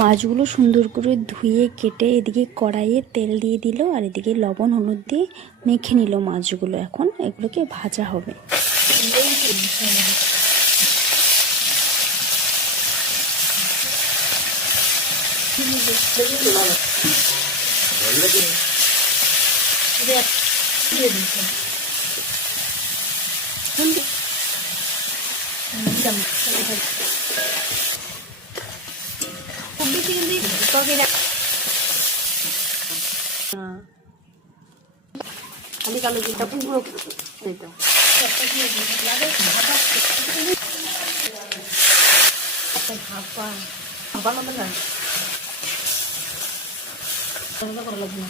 মাছগুলো সুন্দর করে ধুয়ে কেটে এদিকে কড়াইয়ে তেল দিয়ে দিল, আর এদিকে লবণ হলুদ দিয়ে মেখে নিল মাছগুলো। এখন এগুলোকে ভাজা হবে। আমি কালো জিটা পুরো এটা ভাপা ভাপা মতো না করা লাগবে না।